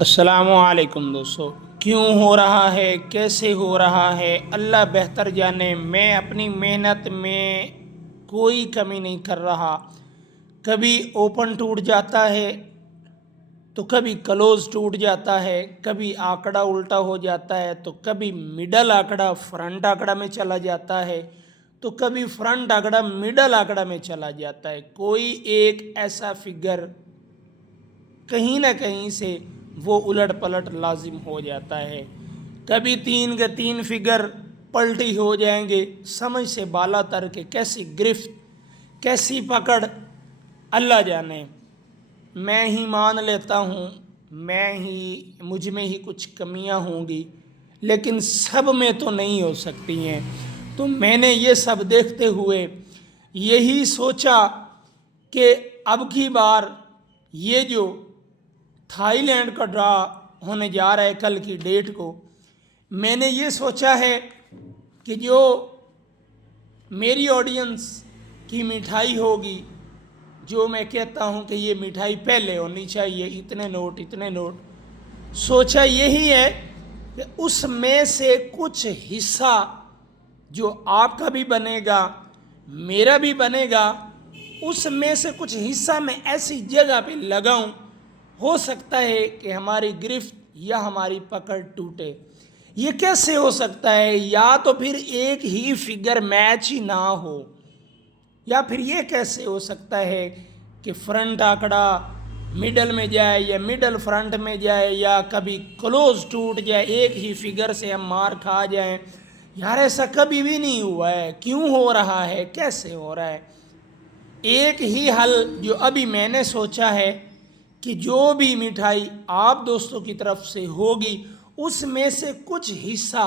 السلام علیکم دوستو، کیوں ہو رہا ہے، کیسے ہو رہا ہے، اللہ بہتر جانے۔ میں اپنی محنت میں کوئی کمی نہیں کر رہا۔ کبھی اوپن ٹوٹ جاتا ہے تو کبھی کلوز ٹوٹ جاتا ہے، کبھی آنکڑا الٹا ہو جاتا ہے تو کبھی مڈل آنکڑا فرنٹ آنکڑا میں چلا جاتا ہے تو کبھی فرنٹ آنکڑا مڈل آنکڑا میں چلا جاتا ہے۔ کوئی ایک ایسا فگر کہیں نہ کہیں سے وہ الٹ پلٹ لازم ہو جاتا ہے۔ کبھی تین کے تین فگر پلٹی ہو جائیں گے، سمجھ سے بالا تر کے کیسی گرفت، کیسی پکڑ، اللہ جانے۔ میں ہی مان لیتا ہوں مجھ میں ہی کچھ کمیاں ہوں گی، لیکن سب میں تو نہیں ہو سکتی ہیں۔ تو میں نے یہ سب دیکھتے ہوئے یہی سوچا کہ اب کی بار یہ جو تھائی لینڈ کا ڈرا ہونے جا رہا ہے کل کی ڈیٹ کو، میں نے یہ سوچا ہے کہ جو میری آڈینس کی مٹھائی ہوگی، جو میں کہتا ہوں کہ یہ مٹھائی پہلے ہونی چاہیے، اتنے نوٹ، سوچا یہی ہے کہ اس میں سے کچھ حصہ جو آپ کا بھی بنے گا، میرا بھی بنے گا، اس میں سے کچھ حصہ میں ایسی جگہ پہ لگاؤں، ہو سکتا ہے کہ ہماری گرفت یا ہماری پکڑ ٹوٹے۔ یہ کیسے ہو سکتا ہے؟ یا تو پھر ایک ہی فگر میچ ہی نہ ہو، یا پھر یہ کیسے ہو سکتا ہے کہ فرنٹ آنکڑا مڈل میں جائے یا مڈل فرنٹ میں جائے، یا کبھی کلوز ٹوٹ جائے، ایک ہی فگر سے ہم مار کھا جائیں۔ یار ایسا کبھی بھی نہیں ہوا ہے، کیوں ہو رہا ہے، کیسے ہو رہا ہے؟ ایک ہی حل جو ابھی میں نے سوچا ہے کہ جو بھی مٹھائی آپ دوستوں کی طرف سے ہوگی، اس میں سے کچھ حصہ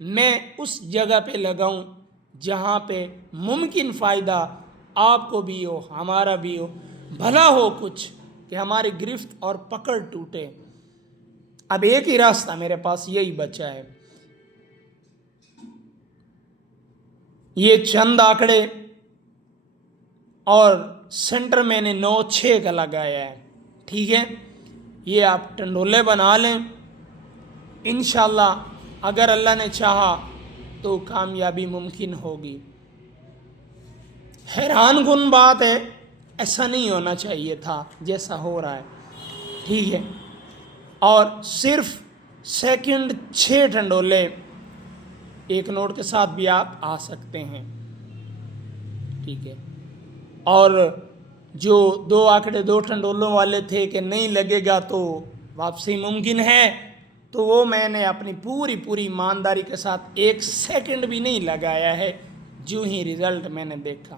میں اس جگہ پہ لگاؤں جہاں پہ ممکن فائدہ آپ کو بھی ہو، ہمارا بھی ہو، بھلا ہو کچھ، کہ ہماری گرفت اور پکڑ ٹوٹے۔ اب ایک ہی راستہ میرے پاس یہی بچا ہے۔ یہ چند آنکڑے اور سینٹر میں نے 9-6 کا لگایا ہے، ٹھیک ہے؟ یہ آپ ٹنڈولے بنا لیں، انشاءاللہ اگر اللہ نے چاہا تو کامیابی ممکن ہوگی۔ حیران کن بات ہے، ایسا نہیں ہونا چاہیے تھا جیسا ہو رہا ہے، ٹھیک ہے؟ اور صرف سیکنڈ 6 ٹنڈولے ایک نوٹ کے ساتھ بھی آپ آ سکتے ہیں، ٹھیک ہے؟ اور جو 2 آنکڑے 2 ٹنڈولوں والے تھے کہ نہیں لگے گا تو واپسی ممکن ہے، تو وہ میں نے اپنی پوری ایمانداری کے ساتھ 1 سیکنڈ بھی نہیں لگایا ہے، جو ہی رزلٹ میں نے دیکھا۔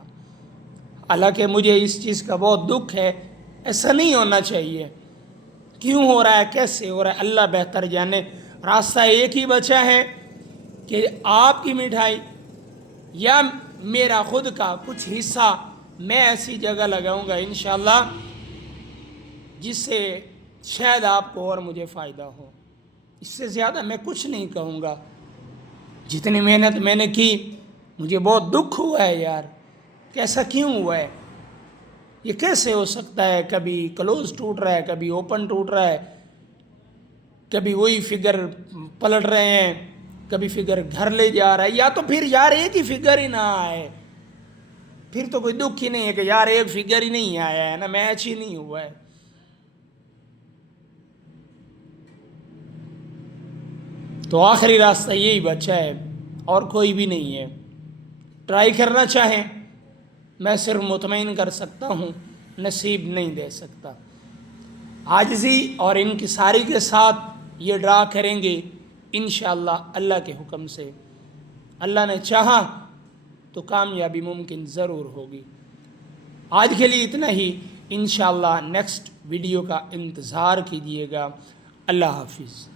حالانکہ مجھے اس چیز کا بہت دکھ ہے، ایسا نہیں ہونا چاہیے۔ کیوں ہو رہا ہے، کیسے ہو رہا ہے، اللہ بہتر جانے۔ راستہ ایک ہی بچا ہے کہ آپ کی مٹھائی یا میرا خود کا کچھ حصہ میں ایسی جگہ لگاؤں گا انشاءاللہ جس سے شاید آپ کو اور مجھے فائدہ ہو۔ اس سے زیادہ میں کچھ نہیں کہوں گا۔ جتنی محنت میں نے کی، مجھے بہت دکھ ہوا ہے یار، کیسا کیوں ہوا ہے؟ یہ کیسے ہو سکتا ہے؟ کبھی کلوز ٹوٹ رہا ہے، کبھی اوپن ٹوٹ رہا ہے، کبھی وہی فگر پلٹ رہے ہیں، کبھی فگر گھر لے جا رہا ہے، یا تو پھر یار ایک ہی فگر ہی نہ آئے، پھر تو کوئی دکھ ہی نہیں ہے کہ یار ایک فگر ہی نہیں آیا ہے نا، میچ ہی نہیں ہوا ہے۔ تو آخری راستہ یہی بچا ہے، اور کوئی بھی نہیں ہے۔ ٹرائی کرنا چاہیں، میں صرف مطمئن کر سکتا ہوں، نصیب نہیں دے سکتا۔ عاجزی اور انکساری کے ساتھ یہ ڈرا کریں گے انشاءاللہ اللہ کے حکم سے۔ اللہ نے چاہا تو کامیابی ممکن ضرور ہوگی۔ آج کے لیے اتنا ہی، انشاءاللہ نیکسٹ ویڈیو کا انتظار کیجیے گا۔ اللہ حافظ۔